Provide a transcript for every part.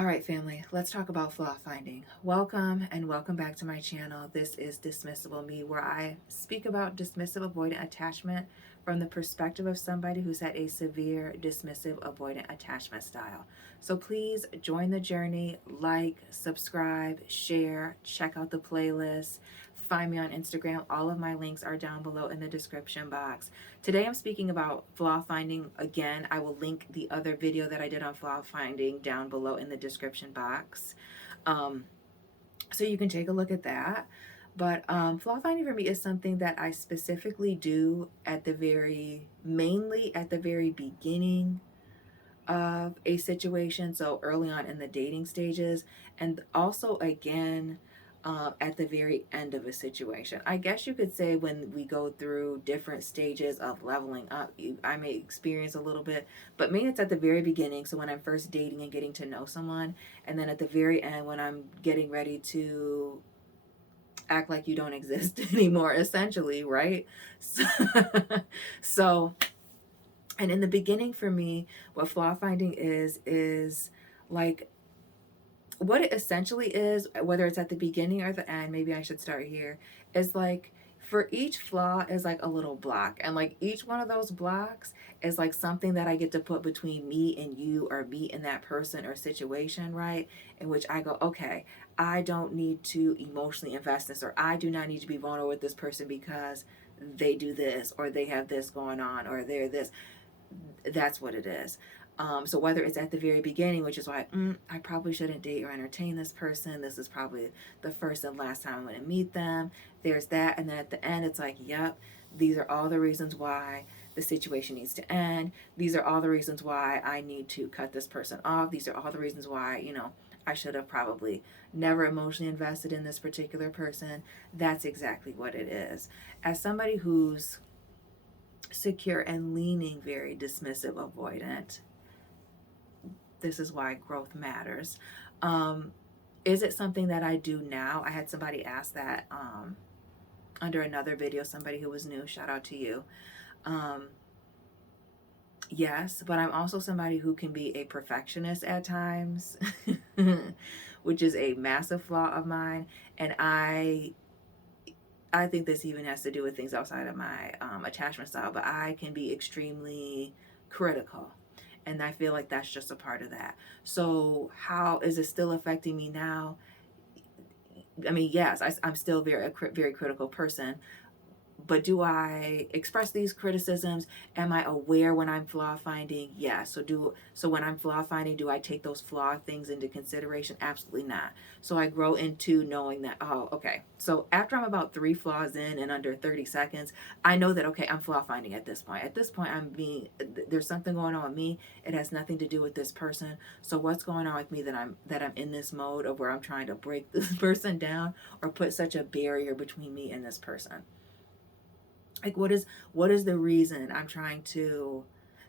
All right, family, let's talk about flaw finding. Welcome and welcome back to my channel. This is Dismissible Me, where I speak about dismissive avoidant attachment from the perspective of somebody who's had a severe dismissive avoidant attachment style. So please join the journey, like, subscribe, share, check out the playlist. Find me on Instagram. All of my links are down below in the description box. Today I'm speaking about flaw finding. Again, I will link the other video that I did on flaw finding down below in the description box. So you can take a look at that. But flaw finding for me is something that I specifically do mainly at the very beginning of a situation. So early on in the dating stages, and also again, at the very end of a situation. I guess you could say when we go through different stages of leveling up, I may experience a little bit, but mainly it's at the very beginning. So when I'm first dating and getting to know someone, and then at the very end when I'm getting ready to act like you don't exist anymore, essentially, right? So and in the beginning for me, what flaw finding is like, what it essentially is, whether it's at the beginning or the end, maybe I should start here, is like for each flaw is like a little block. And like each one of those blocks is like something that I get to put between me and you, or me and that person or situation, right? In which I go, okay, I don't need to emotionally invest in this, or I do not need to be vulnerable with this person because they do this, or they have this going on, or they're this. That's what it is. So whether it's at the very beginning, which is why I probably shouldn't date or entertain this person. This is probably the first and last time I'm going to meet them. There's that. And then at the end, it's like, yep, these are all the reasons why the situation needs to end. These are all the reasons why I need to cut this person off. These are all the reasons why, I should have probably never emotionally invested in this particular person. That's exactly what it is. As somebody who's secure and leaning very dismissive avoidant, this is why growth matters. Is it something that I do now? I had somebody ask that under another video, somebody who was new, shout out to you. Yes, but I'm also somebody who can be a perfectionist at times, which is a massive flaw of mine. And I think this even has to do with things outside of my attachment style, but I can be extremely critical. And I feel like that's just a part of that. So how is it still affecting me now? I mean, yes, I'm still very critical person. But do I express these criticisms? Am I aware when I'm flaw finding? Yes. So when I'm flaw finding, do I take those flaw things into consideration? Absolutely not. So I grow into knowing that, oh, okay. So after I'm about 3 flaws in under 30 seconds, I know that, okay, I'm flaw finding at this point. At this point, there's something going on with me. It has nothing to do with this person. So what's going on with me that I'm in this mode of where I'm trying to break this person down or put such a barrier between me and this person? Like, what is the reason I'm trying to,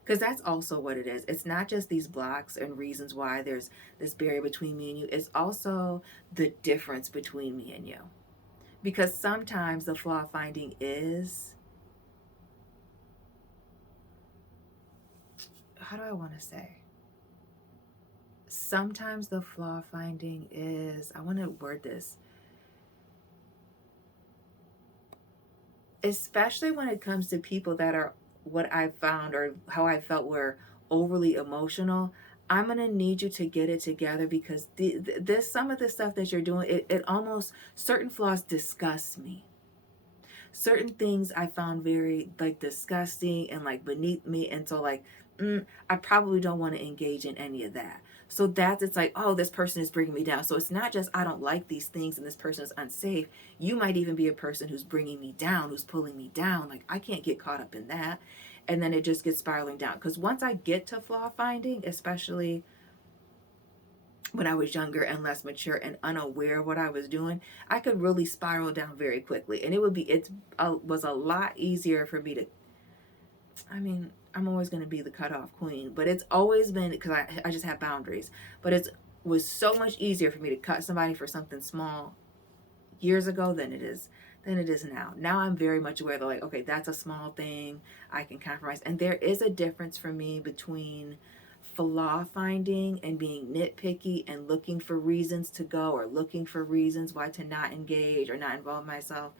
because that's also what it is. It's not just these blocks and reasons why there's this barrier between me and you. It's also the difference between me and you. Because sometimes the flaw finding is, how do I want to say? Sometimes the flaw finding is, I want to word this, especially when it comes to people that are, what I found or how I felt, were overly emotional. I'm going to need you to get it together, because this some of the stuff that you're doing, it almost, certain flaws disgust me. Certain things I found very like disgusting and like beneath me. And so like, I probably don't want to engage in any of that. So it's like, oh, this person is bringing me down. So it's not just I don't like these things and this person is unsafe. You might even be a person who's bringing me down, who's pulling me down. Like, I can't get caught up in that. And then it just gets spiraling down. Because once I get to flaw finding, especially when I was younger and less mature and unaware of what I was doing, I could really spiral down very quickly. And it was a lot easier for me to, I mean, I'm always going to be the cutoff queen, but it's always been, because I just have boundaries, but it was so much easier for me to cut somebody for something small years ago than it is now. Now I'm very much aware that, like, okay, that's a small thing, I can compromise. And there is a difference for me between flaw finding and being nitpicky and looking for reasons to go or looking for reasons why to not engage or not involve myself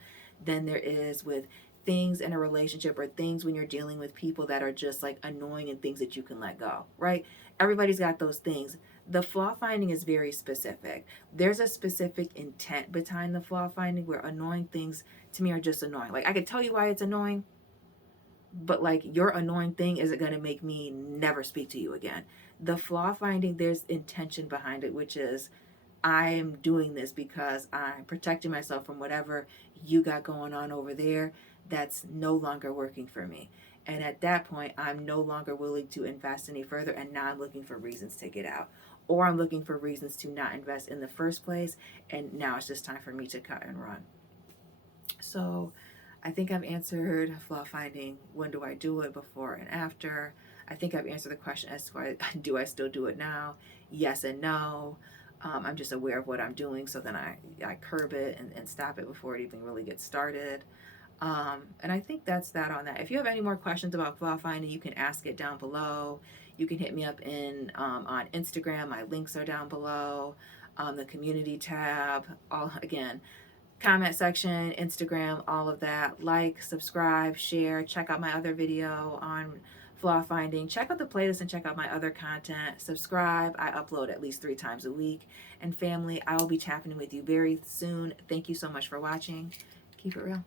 than there is with things in a relationship or things when you're dealing with people that are just like annoying and things that you can let go, right? Everybody's got those things. The flaw finding is very specific. There's a specific intent behind the flaw finding where annoying things to me are just annoying. Like I could tell you why it's annoying, but like your annoying thing isn't going to make me never speak to you again. The flaw finding, there's intention behind it, which is I am doing this because I'm protecting myself from whatever you got going on over there that's no longer working for me. And at that point, I'm no longer willing to invest any further. And now I'm looking for reasons to get out. Or I'm looking for reasons to not invest in the first place. And now it's just time for me to cut and run. So I think I've answered flaw finding. When do I do it? Before and after. I think I've answered the question as to why do I still do it now? Yes and no. I'm just aware of what I'm doing, so then I curb it and stop it before it even really gets started. And I think that's that on that. If you have any more questions about flaw finding, you can ask it down below. You can hit me up on Instagram. My links are down below. The community tab. All again, comment section, Instagram, all of that. Like, subscribe, share. Check out my other video on flaw finding. Check out the playlist and check out my other content. Subscribe. I upload at least 3 times a week. And family, I will be tapping with you very soon. Thank you so much for watching. Keep it real.